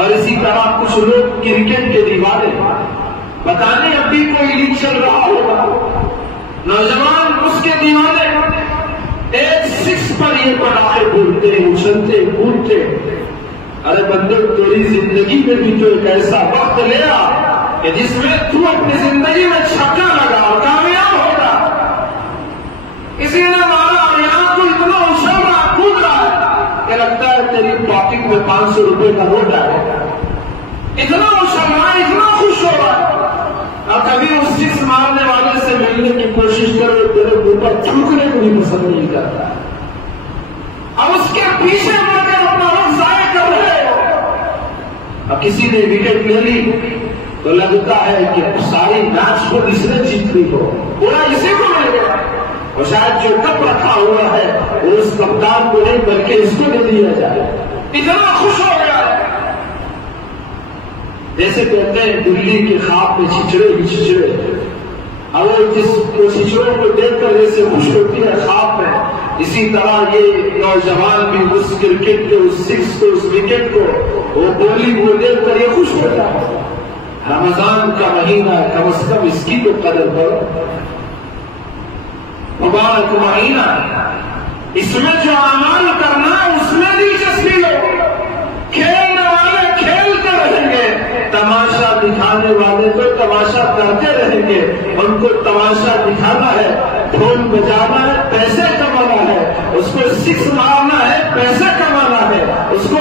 اور اسی طرح کچھ لوگ کرکٹ کے دیوانے، بتانے اب بھی کوئی لیگ چل رہا ہوگا، نوجوان اس کے دیوانے، ایک سکس پر یہ پٹاخے پھولتے اچھلتے کودتے۔ ارے بندے تیری زندگی میں بھی تو ایک ایسا وقت لیا کہ جس میں تو اپنی زندگی میں چھکا لگا اور کامیاب ہوگا۔ کسی نے مارا اور یہاں تو اتنا اچھل رہا کود رہا ہے کہ لگتا ہے تیری پاکٹ میں 500 روپے کا نوٹ ہے، اتنا اچھل رہا ہے، اتنا خوش ہو رہا ہے۔ اور کبھی اس سکس مارنے والے سے ملنے کی کوشش کرو، تیرے اوپر تھوکنے کو بھی پسند نہیں کرتا، اب اس کے پیچھے مڑ کر اپنا وقت ضائع کر رہے ہو۔ اب کسی نے وکٹ لے لی تو لگتا ہے کہ ساری میچ کو اس نے جیت لی ہو، پورا اسی کو مل گیا، اور شاید جو کپ رکھا ہوا ہے وہ اس کپتان کو نہیں بلکہ اس کو دے دیا جائے، اتنا خوش ہو گیا ہے۔ جیسے کہتے ہیں دلی کے خواب میں چھچڑے ہی چھچڑے، اور وہ جس چھچڑوں کو دیکھ کر جیسے خوش ہوتی ہے خواب میں، اسی طرح یہ نوجوان بھی اس کرکٹ کے اس سکس کو اس وکٹ کو وہ بولنگ کو دیکھ کر یہ خوش ہوتا ہے۔ رمضان کا مہینہ ہے، کم از کم اس کی تو قدر کرو، مبارک مہینہ، اس میں جو اعمال کرنا ہے اس میں دلچسپی لو، کھیلنے والے کھیلتے رہیں گے، تماشا دکھانے والے تو تماشا کرتے رہیں گے، ان کو تماشا دکھانا ہے، ڈھول بجانا ہے، پیسے کمانا ہے، اس کو سکس مارنا ہے، پیسے کمانا ہے، اس کو